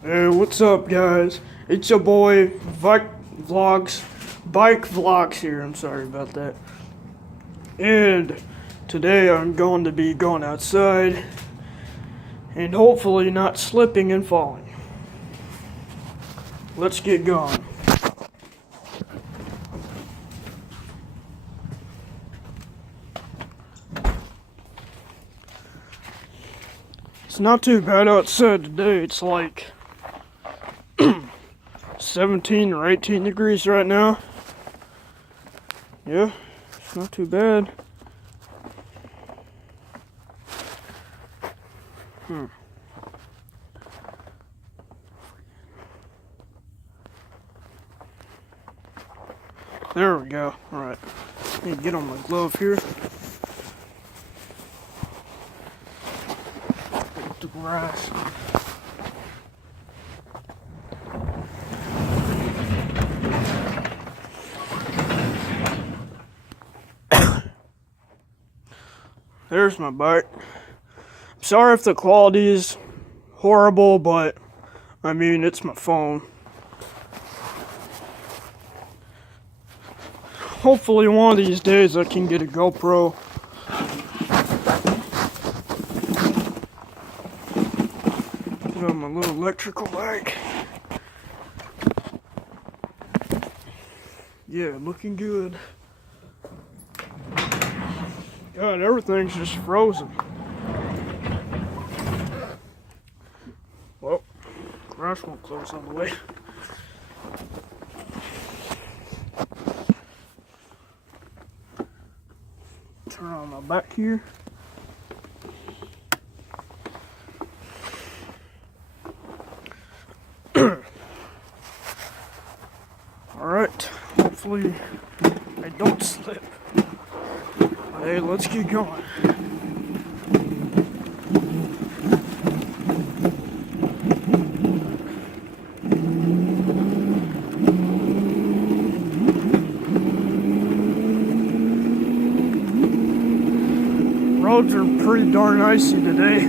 Hey, what's up, guys? It's your boy, Bike Vlogs here. I'm sorry about that. And today I'm going to be going outside and hopefully not slipping and falling. Let's get going. It's not too bad outside today. It's like 17 or 18 degrees right now. Yeah, it's not too bad. There we go. Alright. Need to get on my glove here. Get the grass. There's my bike. I'm sorry if the quality is horrible, but I mean, it's my phone. Hopefully one of these days I can get a GoPro. Put on my little electrical bike. Yeah, looking good. God, everything's just frozen. Well, grass won't close all the way. Turn on my back here. Alright, hopefully I don't slip. Hey, let's get going. Roads are pretty darn icy today.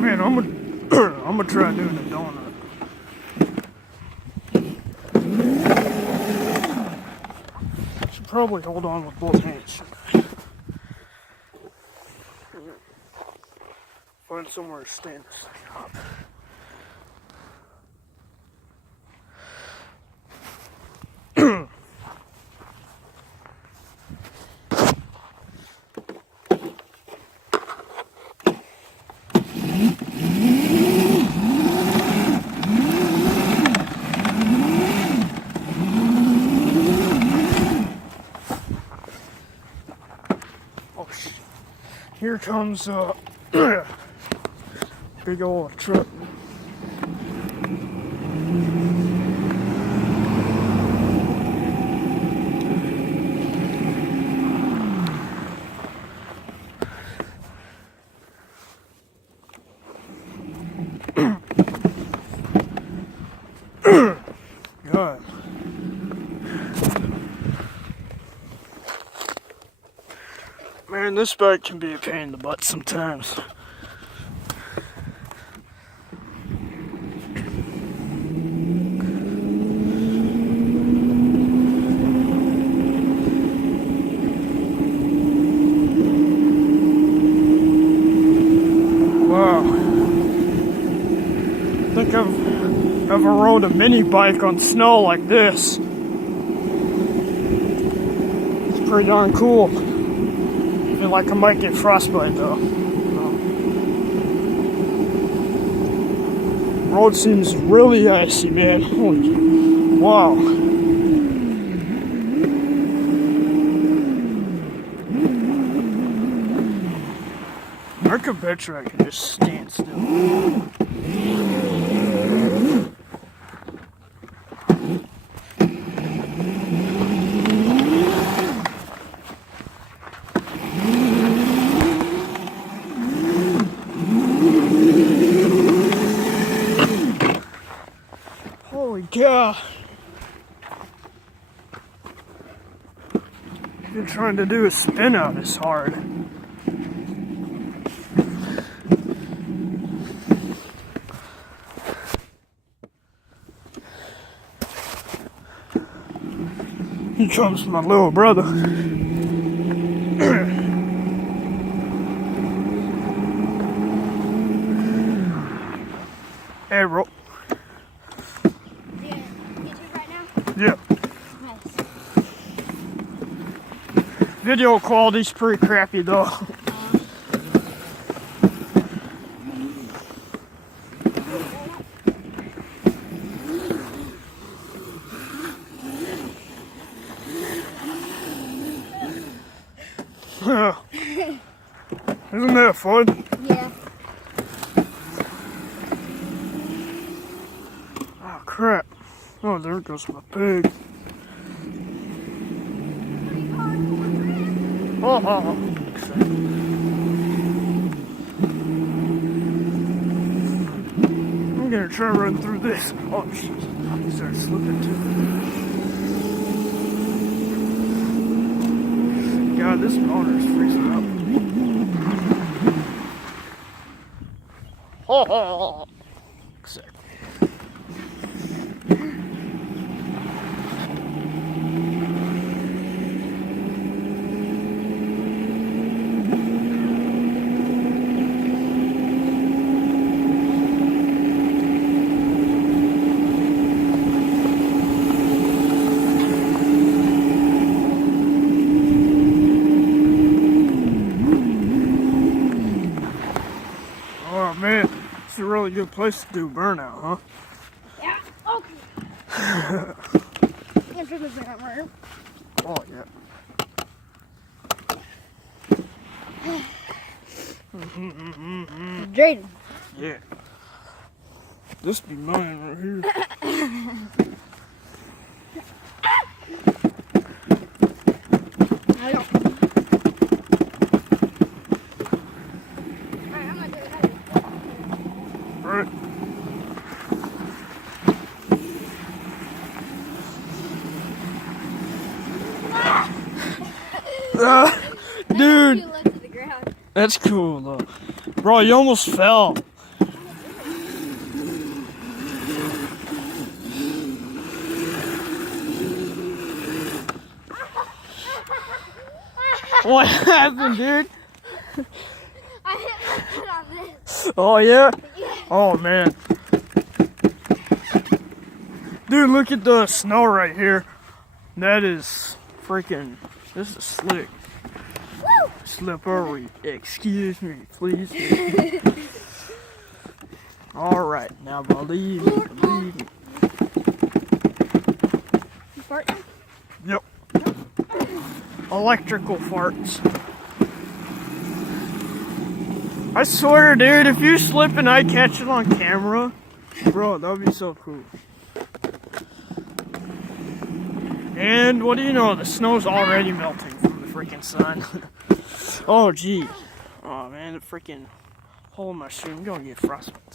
Man, I'm gonna try doing a donut. Should probably hold on with both hands. Find somewhere to stand this thing up. Here comes big old truck. God. Man, this bike can be a pain in the butt sometimes. Wow. I think I've ever rode a mini bike on snow like this. It's pretty darn cool. I feel like I might get frostbite though. Road seems really icy, man. Holy, wow. I could bet you I could just stand still. Holy cow. Even trying to do a spin out is hard. Here comes my little brother. Hey, bro. Yeah, YouTube right now? Yeah. Nice. Video quality's pretty crappy though. Isn't that fun? Yeah. Oh crap. Oh, there goes my pig. Oh, I'm gonna try to run through this. Oh shit. I started slipping too. God, this motor is freezing up. Oh, sick. Oh man, it's a really good place to do burnout, huh? Yeah, okay. Can't figure this out, right? Oh yeah. Jaden. Yeah. This be mine right here. I don't. Alright, I'm gonna do it. Right. Dude, You look to the ground. that's cool though. Bro, you almost fell. What happened, dude? I hit my foot on this. Oh yeah? Yeah. Oh man. Dude, look at the snow right here. That is freaking, this is slick. Woo! Slippery. Excuse me, please. Alright, now believe me, believe me. You farting? Yep. Electrical farts. I swear, dude, if you slip and I catch it on camera, bro, that would be so cool. And what do you know? The snow's already melting from the freaking sun. Oh, gee. Oh, man, the freaking hole in my shoe. I'm gonna get frostbite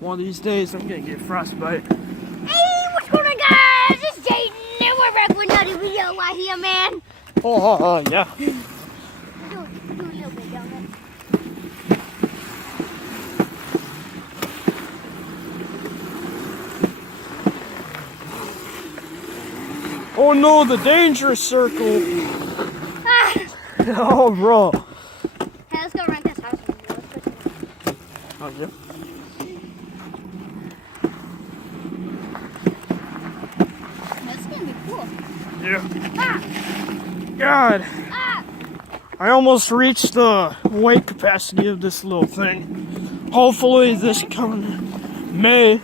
one of these days. I'm gonna get frostbite. Hey, what's going on, guys? It's Jaden, and we're back with another video right here, man. Oh, yeah. Do a little bit, don't it? Oh, no, the dangerous circle. Ah. Oh, bro. Hey, let's go rent this house. Oh, yeah. That's gonna be cool. Yeah. Ah! God. Ah! I almost reached the weight capacity of this little thing. Hopefully this coming May,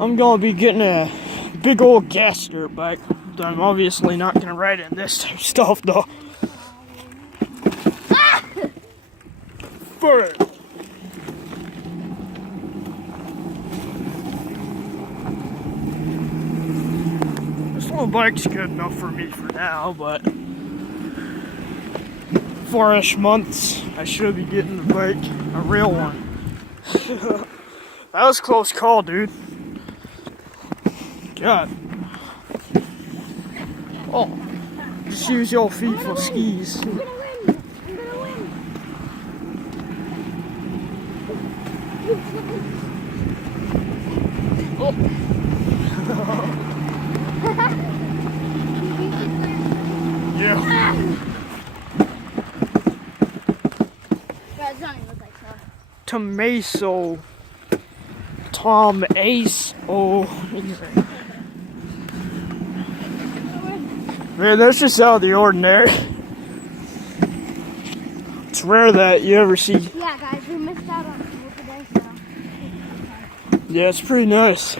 I'm gonna be getting a big old gas dirt bike. But I'm obviously not gonna ride in this type of stuff though. Ah! First. This little bike's good enough for me for now, but 4-ish months, I should be getting the bike, a real one. That was a close call, dude. God. Oh, Just use your feet for skis. I'm gonna win. I'm gonna win. Oh. Yeah. Guys, don't even look like snow. Tomato. Tom Ace. Oh. Man, that's just out of the ordinary. It's rare that you ever see. Yeah, guys, we missed out on snow today, so. Yeah, it's pretty nice.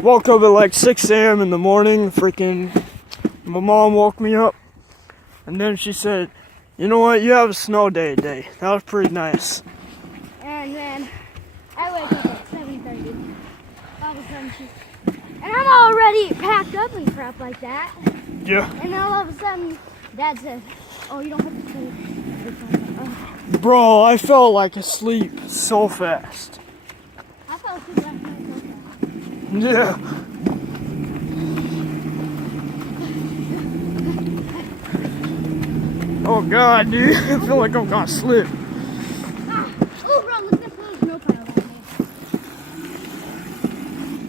Woke up at like 6 a.m. in the morning. Freaking, my mom woke me up. And then she said, you know what, you have a snow day today. That was pretty nice. And then I wake up at 7:30. All of a sudden and I'm already packed up and crap like that. Yeah. And then all of a sudden, Dad says, oh, you don't have to sleep. Bro, I felt like asleep so fast. I fell asleep last night so fast. Yeah. Oh God, dude, I feel like I'm gonna slip. Oh, bro, look at this little snow pile back there.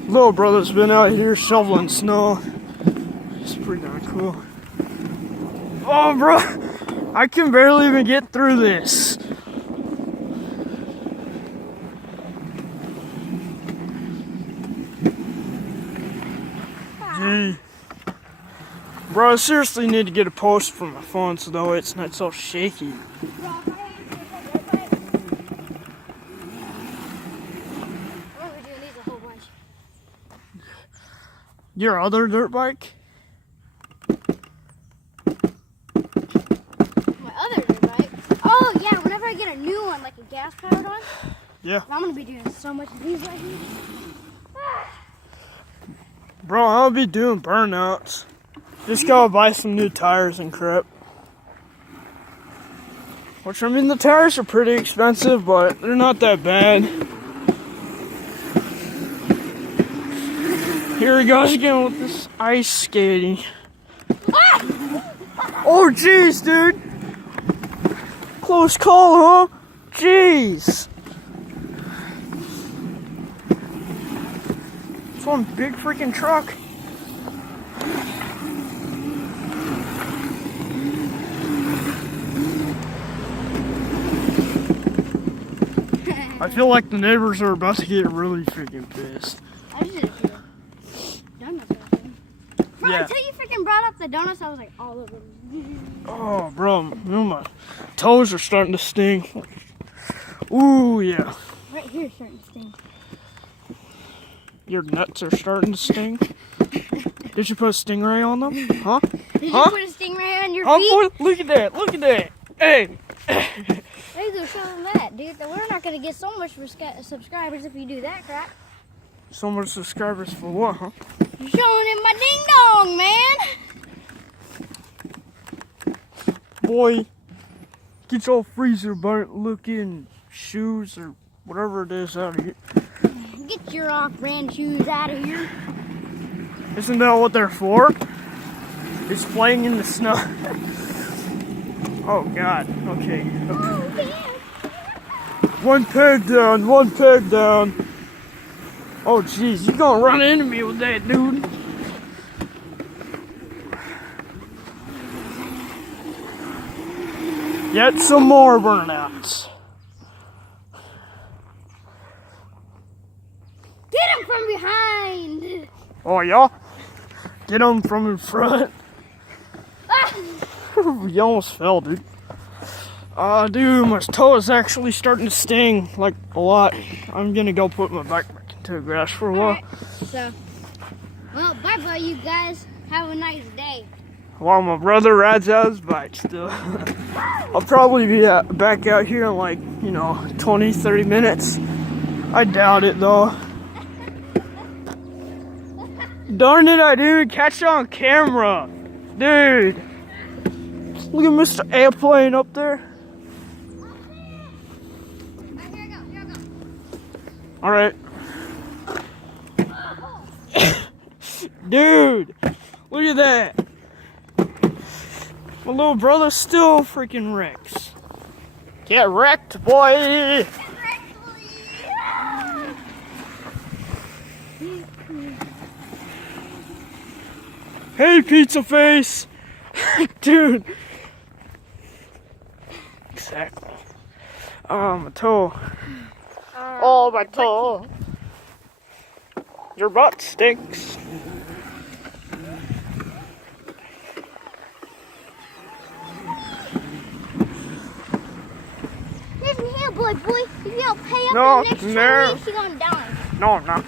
Little brother's been out here shoveling snow. It's pretty darn cool. Oh, bro, I can barely even get through this. Gee. Bro, I seriously need to get a post for my phone so that way it's not so shaky. Bro, if I had to I'm gonna be doing these a whole bunch. Your other dirt bike? My other dirt bike. Oh, yeah, whenever I get a new one, like a gas powered one, Yeah. I'm gonna be doing so much of these right here. Bro, I'll be doing burnouts. Just gotta buy some new tires and crap. Which, I mean, the tires are pretty expensive, but they're not that bad. Here he goes again with this ice skating. Oh, jeez, dude. Close call, huh? Jeez. It's one big freaking truck. I feel like the neighbors are about to get really freaking pissed. I just did a few donuts right there. Bro, Yeah. until you freaking brought up the donuts, I was like all over. Oh, bro, my toes are starting to sting. Ooh, yeah. Right here is starting to sting. Your nuts are starting to sting. Did you put a stingray on them? Huh? Did you Huh? put a stingray on your Oh, feet? boy, look at that. Look at that. Hey. Hey, go show them that, dude. We're not gonna get so much for subscribers if you do that crap. So much subscribers for what, huh? You're showing him my ding dong, man. Boy, get your freezer burnt looking shoes or whatever it is out of here. Get your off-brand shoes out of here. Isn't that what they're for? It's playing in the snow. Oh, God. Okay. Oh, yeah. One peg down, one peg down. Oh, jeez, you gonna run into me with that, dude. Yet some more burnouts. Get him from behind. Oh, yeah? Get them from in front. Ah. You almost fell, dude. Dude, my toe is actually starting to sting, like, a lot. I'm gonna go put my bike back into the grass for a while. Alright, so, well, bye-bye, you guys. Have a nice day. While my brother rides out his bike still. I'll probably be back out here in like, 20, 30 minutes. I doubt it, though. Darn it, I didn't catch it on camera. Dude. Look at Mr. Airplane up there. Here I go. Alright. Dude, look at that. My little brother still freaking wrecks. Get wrecked, boy! Hey, pizza face! Dude! Exactly. Oh, my toe. Oh, my toe. Your butt stinks. Listen here, boy. If you don't pay up No, in the next 2 no. weeks, you're gonna die. No, I'm not.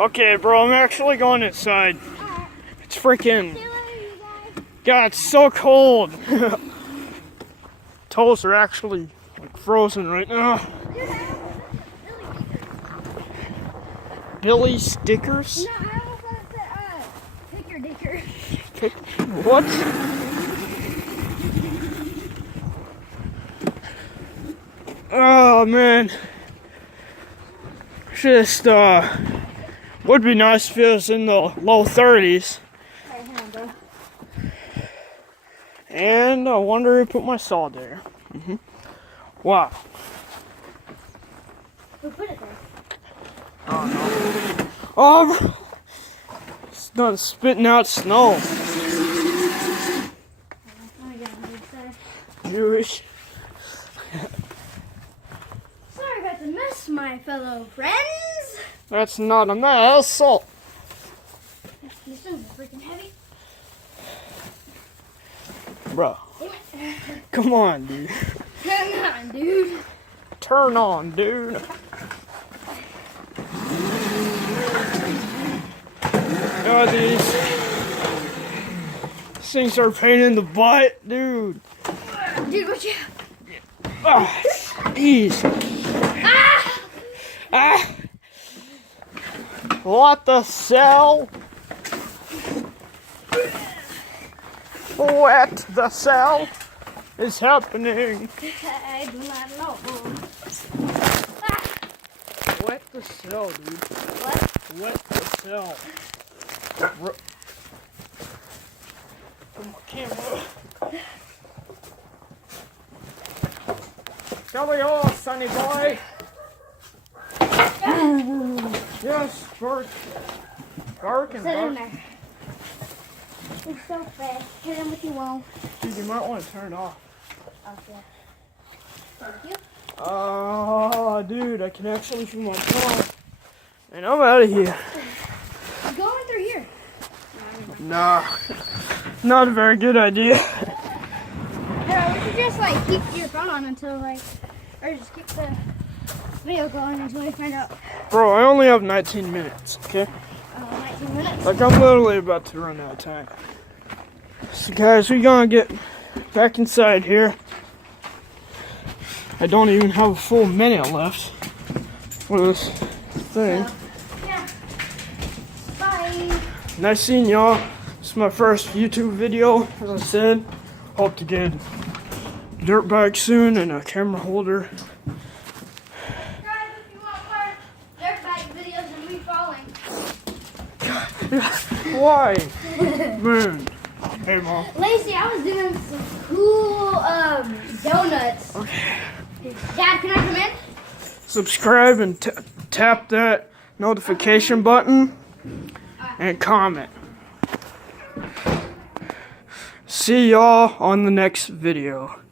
Okay, bro, I'm actually going inside. It's freaking... See you later, you guys. God, it's so cold. Toes are actually like frozen right now. Dude, I almost Billy stickers? No, I almost said, pick your dicker. Pick what? Oh man. Just would be nice if it was in the low 30s. Alright, hang on, bro. And I wonder who put my saw there. Wow. Who put it there? Oh no. Oh, it's done spitting out snow. Oh my god, dude, Jewish. sorry about the mess, my fellow friends. That's not a mess. Salt. This thing's freaking heavy. Bro. Come on, dude. Come on, dude. Turn on, dude. God, these things are a pain in the butt, dude. Dude, what you... Ah, jeez. Ah! Ah. What the cell? What the cell is happening? I do not know. What the cell, dude? What? What the cell? Put my camera. Kelly, oh, sonny boy. Yes, bark. Bark and Sit in bark. there. It's so fast. Hit him if you won't. Dude, you might want to turn it off. Okay. Thank you. Oh, dude, I can actually feel my phone. And I'm out of here. I'm going through here. Nah, not a very good idea. Yeah, we should just like keep your phone on until like, or just keep the video going until we find out. Bro, I only have 19 minutes, okay? 19 minutes. Like, I'm literally about to run out of time. So, guys, we're gonna get back inside here. I don't even have a full minute left for this thing. Yeah. Bye. Nice seeing y'all. This is my first YouTube video, as I said. Hope to get a dirt bike soon and a camera holder. Guys, if you want more dirt bike videos of me falling. Why? Man. Hey, Mom. Lacey, I was doing some cool donuts. Okay. Dad, can I come in? Subscribe and tap that notification button and comment. See y'all on the next video.